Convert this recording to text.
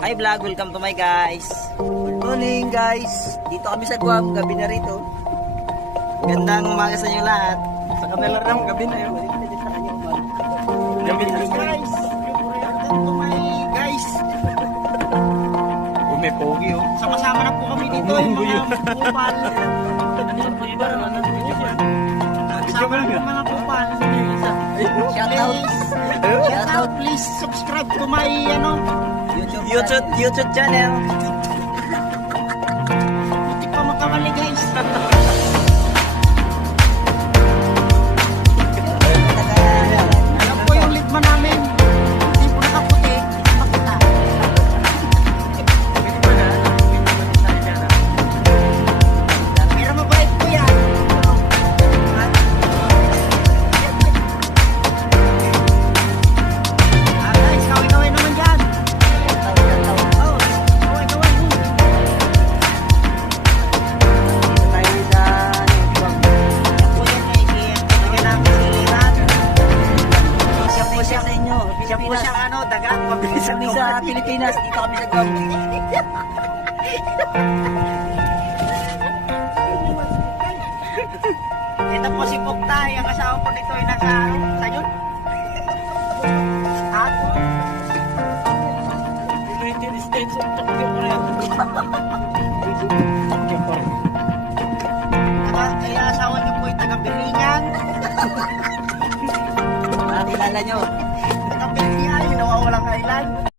Hi vlog, welcome to my guys. Good morning guys. Dito kami sa Guam, gabi na rito. Gandang umaga sa inyo lahat. Sa kanila naman gabi na yun. Gabi na guys. Welcome to my guys. May pogi oh. Sama-sama na po kami dito yung mga kupal. Sama na yung mga kupal. Shout out, please subscribe to my YouTube channel. Hindi pa makamali guys. Alam po yung litman namin. Hindi po nakaputi. Makita. Pero mabait po yan. Guys, kawin-kawin naman dyan. Siya po siyang dagat, mabilis kami sa Pilipinas, dito kami sa Guam. Ito po si Puktay, ang asawa po nito ay nasa sayon. At United States of Tokyo ay asawa niyo po ay taga-Biringan. Kilala nyo. Taga-Biringan, nawawalang island.